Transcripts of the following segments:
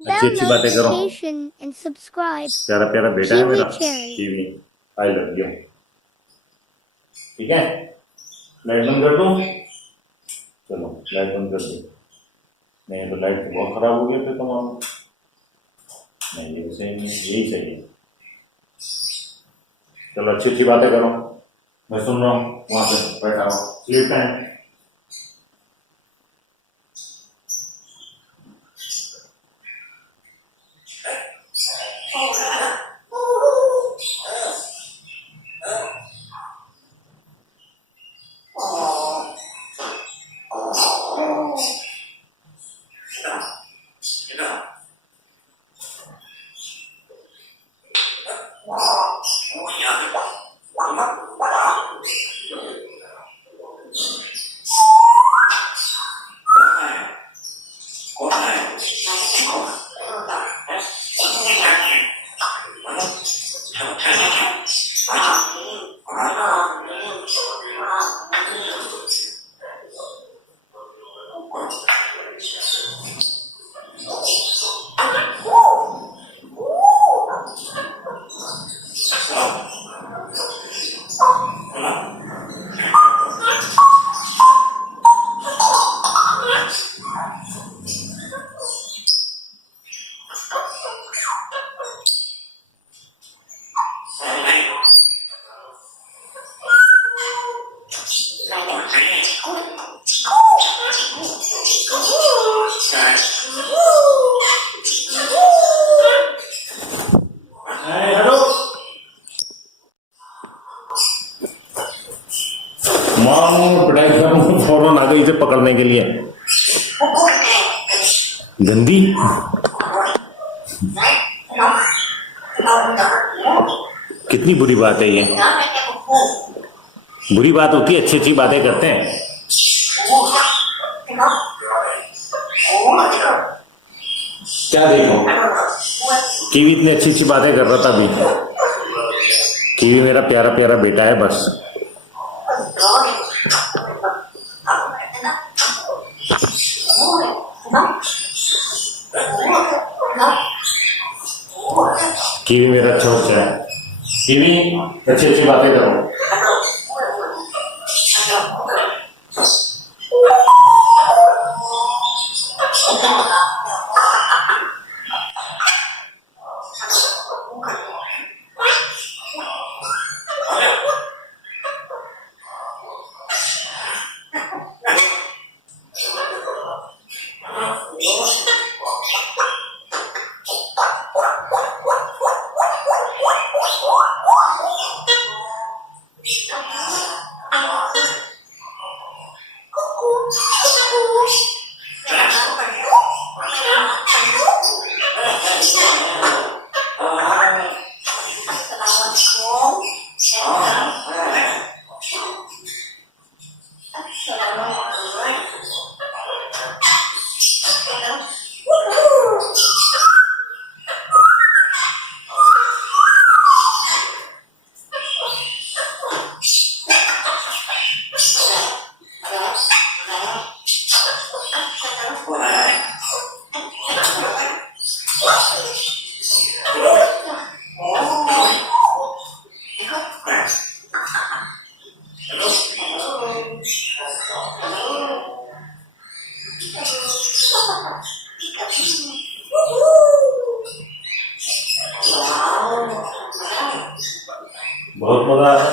अच्छी bell अच्छी बातें करो। notification and subscribe. प्यारा प्यारा बेटा है मेरा Cherry. Kiwi, I love you. ठीक है, लाइट बंद कर दूं? चलो लाइट बंद कर दो। नहीं तो लाइट तो बहुत खराब हो गया फिर तमाम। नहीं ये सही नहीं, यही सही है। चलो अच्छी अच्छी बातें करो, मैं सुन रहा हूँ, वहां पे बैठा हूँ। Sleep time. फौरन आ गई इसे पकड़ने के लिए। गंदी कितनी बुरी बात है ये। बुरी बात होती है, अच्छी अच्छी बातें करते हैं। क्या देखो, कीवी इतनी अच्छी अच्छी बातें कर रहा था अभी। कीवी मेरा प्यारा प्यारा बेटा है बस। कीवी मेरा अच्छा बच्चा है। कीवी अच्छी अच्छी बातें करो। बहुत मजा आया।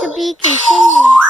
To be continued.